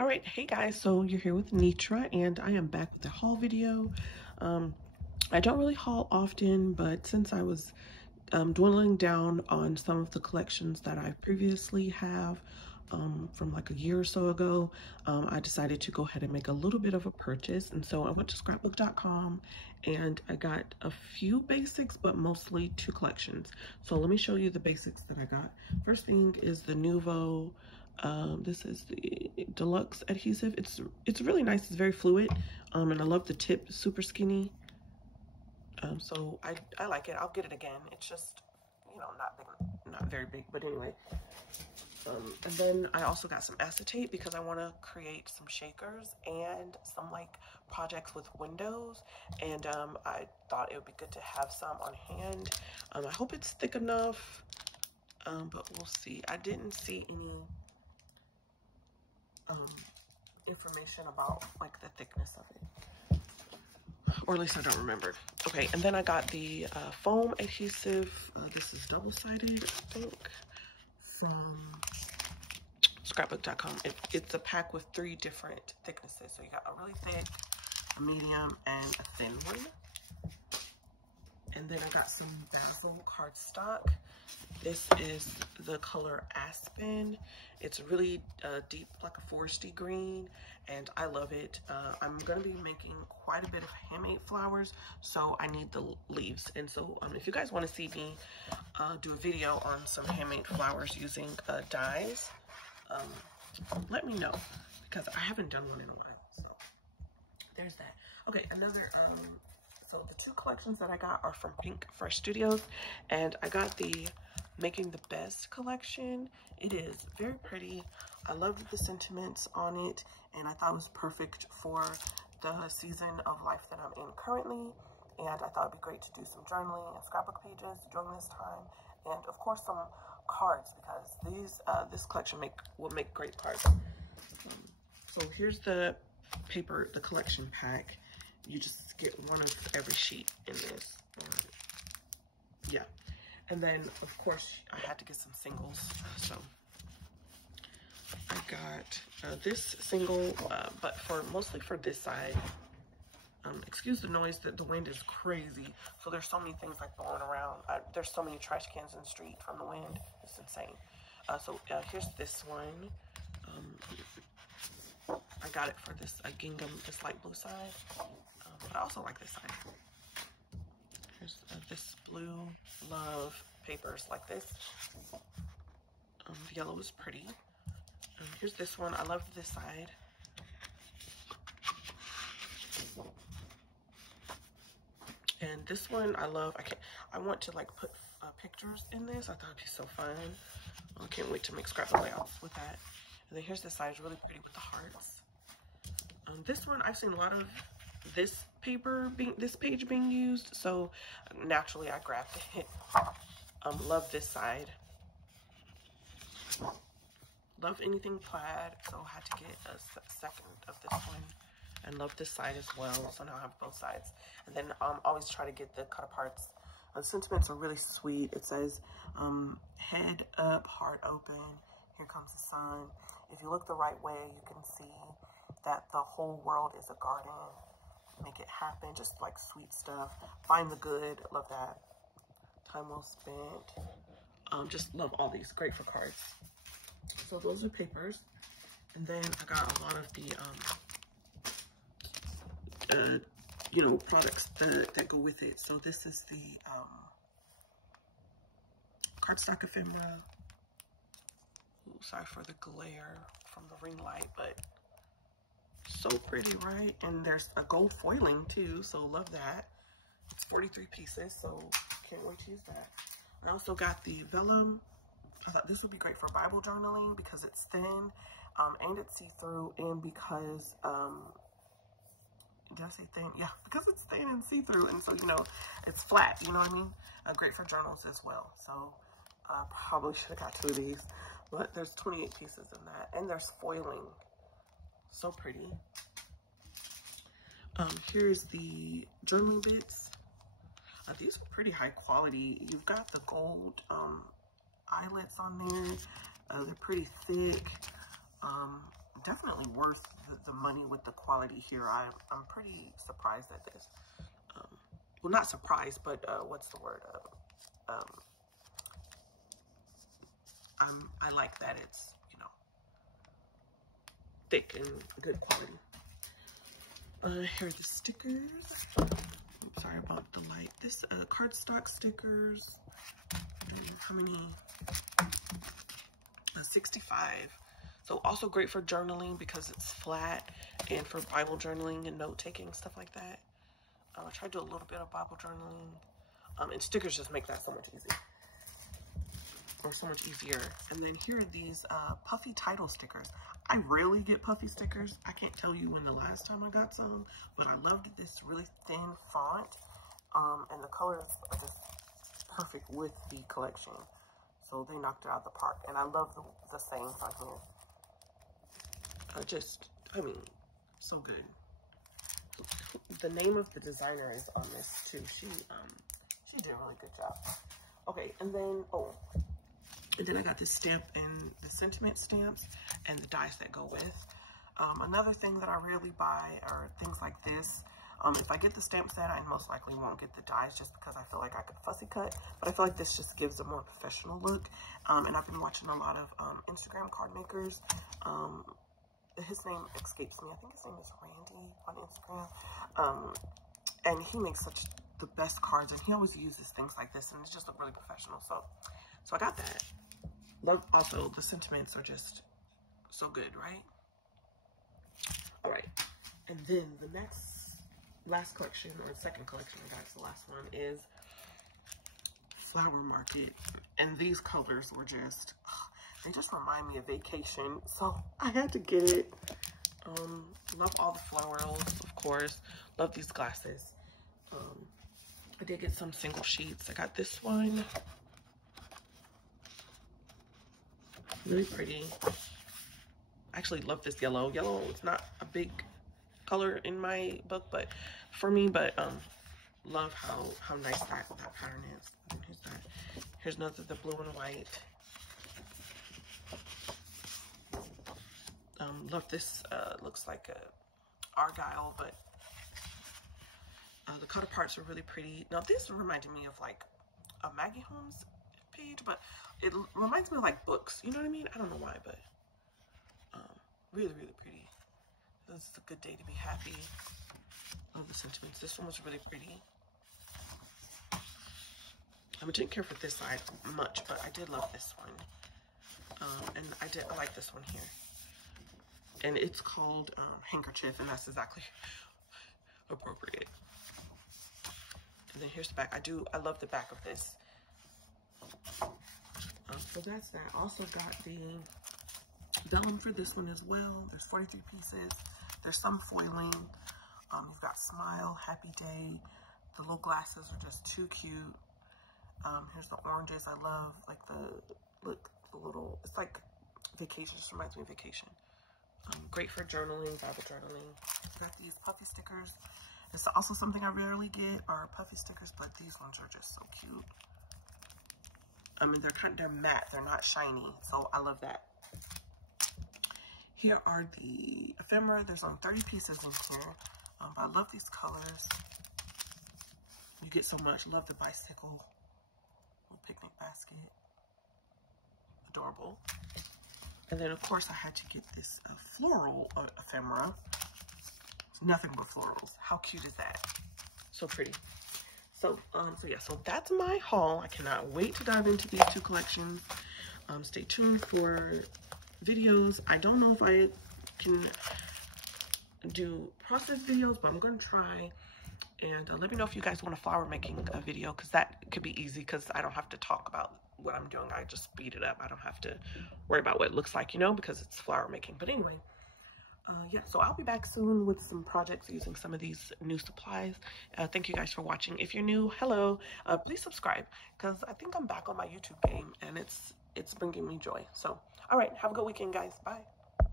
All right, hey guys, so you're here with Nitra, and I am back with a haul video. I don't really haul often, but since I was dwindling down on some of the collections that I previously have from like a year or so ago, I decided to go ahead and make a little bit of a purchase. And so I went to scrapbook.com and I got a few basics, but mostly two collections. So let me show you the basics that I got. First thing is the Nuvo. This is the deluxe adhesive. It's really nice. It's very fluid, and I love the tip. Super skinny. So I like it. I'll get it again. It's just, you know, not big, not very big, but anyway. And then I also got some acetate because I want to create some shakers and some like projects with windows, and I thought it would be good to have some on hand. I hope it's thick enough, but we'll see. I didn't see any information about like the thickness of it, or at least I don't remember. Okay, and then I got the foam adhesive. This is double-sided, I think, from scrapbook.com. It's a pack with 3 different thicknesses. So you got a really thick, a medium, and a thin one. And then I got some Basil cardstock. This is the color Aspen. It's really deep, like a foresty green, and I love it. I'm gonna be making quite a bit of handmade flowers, so I need the leaves. And so if you guys want to see me do a video on some handmade flowers using dyes, let me know, because I haven't done one in a while. So there's that. Okay, another so the 2 collections that I got are from Pink Fresh Studios, and I got the Making the Best collection. It is very pretty. I love the sentiments on it, and I thought it was perfect for the season of life that I'm in currently. And I thought it'd be great to do some journaling and scrapbook pages during this time, and of course some cards, because these this collection will make great cards. So here's the paper, the collection pack. You just get one of every sheet in this. Yeah. And then, of course, I had to get some singles. So I got this single, but mostly for this side. Excuse the noise, that the wind is crazy. So there's so many things like blowing around. There's so many trash cans in the street from the wind. It's insane. So here's this one. I got it for this gingham, this light blue side. But I also like this side. Here's this blue love papers like this. The yellow is pretty. Here's this one. I love this side. And this one I love. I want to like put pictures in this. I thought it'd be so fun. I can't wait to make scrapbook layouts with that. And then here's this side. It's really pretty with the hearts. This one, I've seen a lot of this page being used, so naturally I grabbed it. Love this side. Love anything plaid, so I had to get a second of this one. And love this side as well, so now I have both sides. And then always try to get the cut aparts. The sentiments are really sweet. It says, head up, heart open, here comes the sun. If you look the right way, you can see that the whole world is a garden. Make it happen, just like sweet stuff. Find the good, love that. Time well spent. Just love all these, great for cards. So those are papers. And then I got a lot of the you know, products that go with it. So this is the cardstock ephemera. Ooh, sorry for the glare from the ring light, but so pretty, right? And there's a gold foiling too, so love that. It's 43 pieces, so can't wait to use that. I also got the vellum. I thought this would be great for Bible journaling because it's thin, and it's see-through, and because did I say thin? Yeah, because it's thin and see-through, and so, you know, it's flat, you know what I mean? Great for journals as well. So I probably should have got 2 of these, but there's 28 pieces in that, and there's foiling. So pretty. Here's the journaling bits. These are pretty high quality. You've got the gold eyelets on there. They're pretty thick. definitely worth the money with the quality here. I'm pretty surprised at this. Well, not surprised, but what's the word? I like that it's, you know, thick and good quality. Here are the stickers. I'm sorry about the light. This cardstock stickers. I don't know how many. 65. So also great for journaling because it's flat, and for Bible journaling and note taking, stuff like that. I try to do a little bit of Bible journaling, and stickers just make that so much easier. Or so much easier. And then here are these puffy title stickers. I rarely get puffy stickers. I can't tell you when the last time I got some, but I loved this really thin font, and the colors are just perfect with the collection. So they knocked it out of the park, and I love the sayings on here. I mean, so good. The name of the designer is on this too. She did a really good job. Okay, and then I got this stamp and the sentiment stamps and the dies that go with. Another thing that I rarely buy are things like this. If I get the stamp set, I most likely won't get the dies just because I feel like I could fussy cut. But I feel like this just gives a more professional look. And I've been watching a lot of Instagram card makers. His name escapes me. I think his name is Randy on Instagram. And he makes the best cards, and he always uses things like this, and it's just look really professional. So I got that. Love also the sentiments are just so good, right? All right, and then the last collection, or second collection I got, the last one, is Flower Market, and these colors were just, they just remind me of vacation, so I had to get it. Love all the florals, of course. Love these glasses. I did get some single sheets. I got this one. Really pretty. I actually love this yellow. Yellow is not a big color in my book, but for me, love how nice that pattern is. And here's that. Here's another, the blue and white. Love this. Looks like a Argyle, but the cut parts are really pretty. Now this reminded me of like a Maggie Holmes page, but it reminds me of like books. You know what I mean? I don't know why, but really, really pretty. This is a good day to be happy. Love the sentiments. This one was really pretty. I didn't care for this side much, but I did love this one. And I like this one here. And it's called Handkerchief, and that's exactly appropriate. And then here's the back. I love the back of this. So that's that. Also got the vellum for this one as well. There's 43 pieces. There's some foiling. You've got Smile, Happy Day. The little glasses are just too cute. Here's the oranges. I love like the little, it's like vacation. Just reminds me of vacation. Great for journaling, Bible journaling. Got these puffy stickers. It's also something I rarely get are puffy stickers, but these ones are just so cute. I mean, they're matte, they're not shiny, so I love that. Here are the ephemera. There's only 30 pieces in here, but I love these colors. You get so much. Love the bicycle, little picnic basket, adorable. And then of course I had to get this floral ephemera. It's nothing but florals. How cute is that? So pretty. So yeah, so that's my haul. I cannot wait to dive into these two collections. Stay tuned for videos. I don't know if I can do process videos, but I'm gonna try. And let me know if you guys want a flower making video, because that could be easy, because I don't have to talk about what I'm doing. I just speed it up. I don't have to worry about what it looks like, you know, because it's flower making. But anyway, yeah, so I'll be back soon with some projects using some of these new supplies. Thank you guys for watching. If you're new, hello. Please subscribe, because I think I'm back on my YouTube game, and it's bringing me joy. So, all right, have a good weekend, guys. Bye.